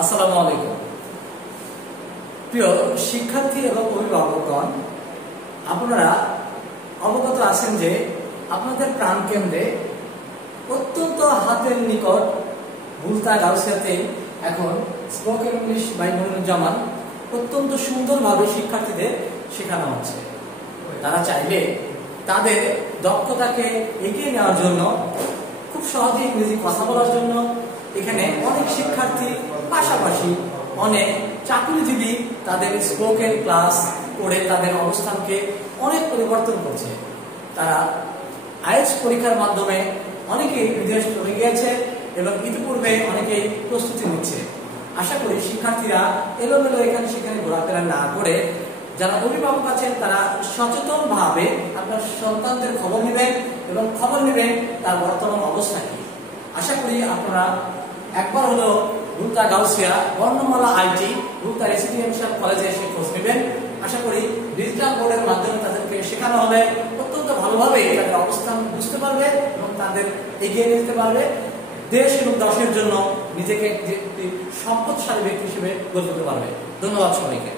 আসসালামু আলাইকুম। প্রিয় শিক্ষার্থী এবং অভিভাবকগণ, আপনারা অবগত আছেন যে আপনাদের প্রাণকেন্দ্রে অত্যন্ত হাতের নিকট বুলতা গাউসিয়াতে এখন স্পোকেন ইংলিশ বাই মনিরুজ্জামান অত্যন্ত সুন্দরভাবে শিক্ষার্থীদের শেখানো হচ্ছে। তারা চাইলে তাদের দক্ষতাকে এগিয়ে নেওয়ার জন্য, খুব সহজে ইংরেজি কথা বলার জন্য এখানে অনেক শিক্ষার্থী, পাশাপাশি অনেক চাকরিজীবী তাদের স্পোকেন ক্লাস করে তাদের অবস্থানকে অনেক পরিবর্তন করছে। তারা আইএলটিএস পরীক্ষার মাধ্যমে অনেকেই বিদেশ চলে গিয়েছে এবং ইতিপূর্বে অনেকেই প্রস্তুতি নিচ্ছে। আশা করি শিক্ষার্থীরা এলোমেলো এখানে সেখানে ঘোরাফেরা না করে যারা অভিভাবক আছেন তারা সচেতনভাবে আপনার সন্তানদের খবর নেবেন এবং খবর নেবেন তার বর্তমান অবস্থা কি। আশা করি আপনারা একবার হলো বুলতা গাউসিয়া বর্ণমালা আইটি বুলতা রেসিডেন্সিয়াল কলেজে এসে খোঁজ নেবেন। আশা করি ডিজিটাল বোর্ডের মাধ্যমে তাদেরকে শেখানো হবে, অত্যন্ত ভালোভাবে তাদের অবস্থান বুঝতে পারবে এবং তাদের এগিয়ে নিতে পারবে। দেশ এবং দেশের জন্য নিজেকে একটি সম্পদশালী ব্যক্তি হিসেবে গড়ে তুলতে পারবে। ধন্যবাদ সবাইকে।